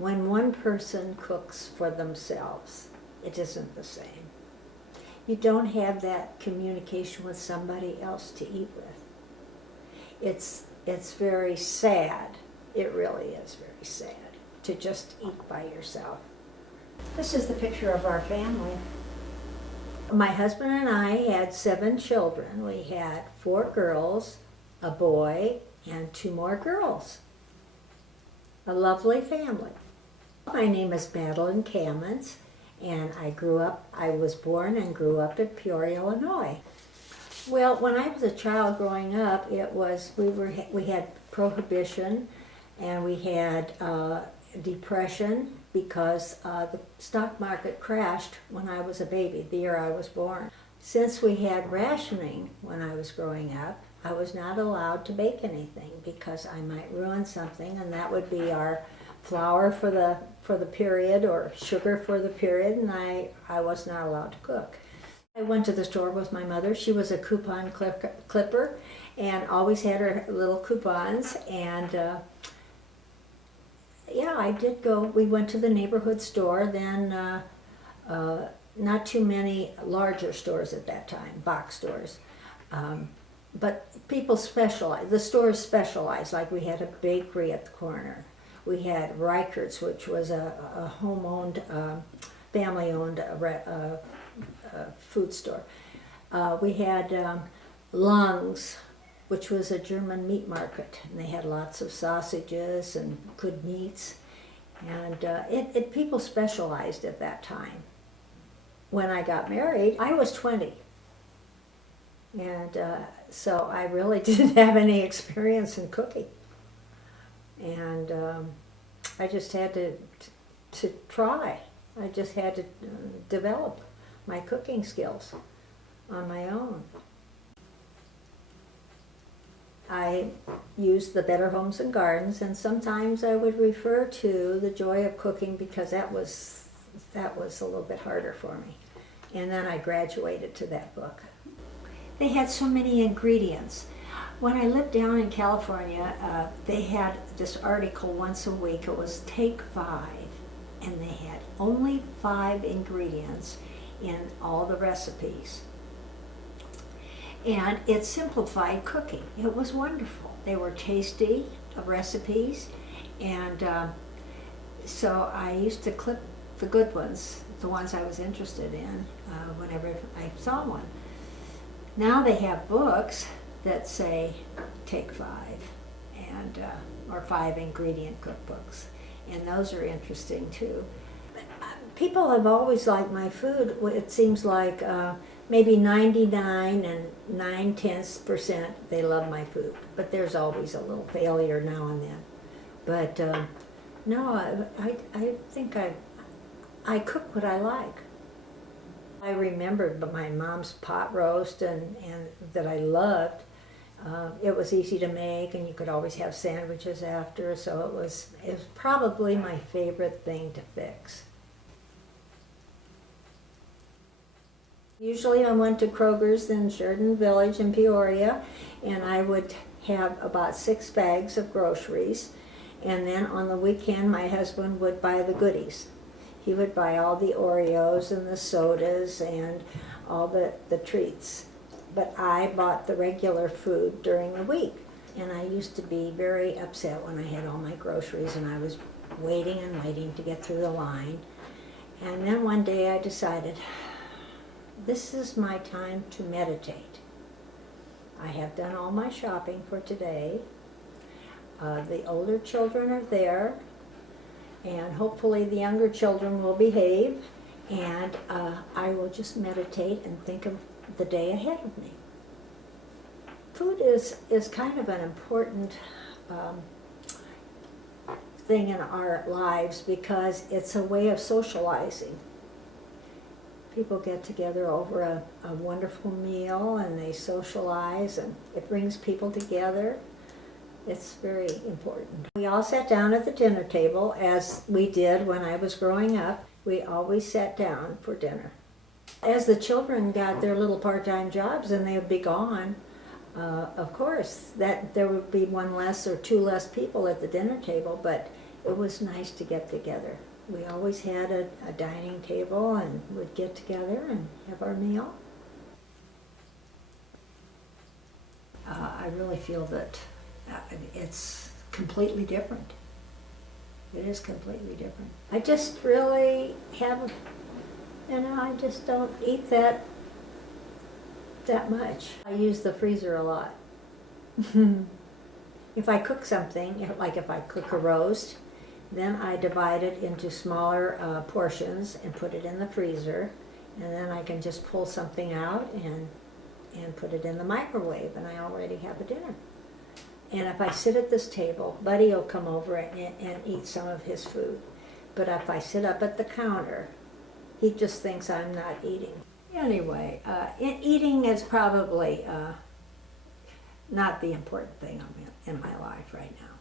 When one person cooks for themselves, it isn't the same. You don't have that communication with somebody else to eat with. It's very sad. It really is very sad to just eat by yourself. This is the picture of our family. My husband and I had 7 children. We had 4 girls, a boy, and 2 more girls. A lovely family. My name is Madeline Kamens, and I was born and grew up in Peoria, Illinois. Well, when I was a child growing up, we had Prohibition, and we had Depression, because the stock market crashed when I was a baby, the year I was born. Since we had rationing when I was growing up, I was not allowed to bake anything because I might ruin something, and that would be our flour for the period or sugar for the period, and I was not allowed to cook. I went to the store with my mother. She was a coupon clipper and always had her little coupons, and yeah, I did go. We went to the neighborhood store, then not too many larger stores at that time, box stores. But people specialized, the stores specialized, like we had a bakery at the corner. We had Reichert's, which was a home-owned, family-owned food store. We had Lungs, which was a German meat market, and they had lots of sausages and good meats, and people specialized at that time. When I got married, I was 20, and so I really didn't have any experience in cooking, and I just had to try. I just had to develop my cooking skills on my own. I used the Better Homes and Gardens, and sometimes I would refer to The Joy of Cooking because that was a little bit harder for me. And then I graduated to that book. They had so many ingredients. When I lived down in California, they had this article once a week. It was Take 5, and they had only 5 ingredients in all the recipes. And it simplified cooking. It was wonderful. They were tasty recipes, and so I used to clip the good ones, the ones I was interested in, whenever I saw one. Now they have books that say Take 5, and or 5 ingredient cookbooks, and those are interesting too. People have always liked my food. It seems like maybe 99 and 9/10% they love my food, but there's always a little failure now and then. But no, I think I cook what I like. I remembered my mom's pot roast and that I loved. It was easy to make, and you could always have sandwiches after, so it was probably my favorite thing to fix. Usually I went to Kroger's in Sheridan Village in Peoria, and I would have about 6 bags of groceries, and then on the weekend my husband would buy the goodies. He would buy all the Oreos and the sodas and all the treats, but I bought the regular food during the week, and I used to be very upset when I had all my groceries and I was waiting and waiting to get through the line. And then one day I decided, this is my time to meditate. I have done all my shopping for today. The older children are there, and hopefully the younger children will behave, and I will just meditate and think of the day ahead of me. Food is kind of an important thing in our lives because it's a way of socializing. People get together over a wonderful meal, and they socialize, and it brings people together. It's very important. We all sat down at the dinner table, as we did when I was growing up. We always sat down for dinner. As the children got their little part-time jobs and they would be gone, of course, that there would be 1 less or 2 less people at the dinner table, but it was nice to get together. We always had a dining table and would get together and have our meal. I really feel that it's completely different. It is completely different. I just really have, I just don't eat that much. I use the freezer a lot. If I cook something, like if I cook a roast, then I divide it into smaller portions and put it in the freezer, and then I can just pull something out and put it in the microwave, and I already have a dinner. And if I sit at this table, Buddy will come over and eat some of his food. But if I sit up at the counter, he just thinks I'm not eating. Anyway, eating is probably not the important thing in my life right now.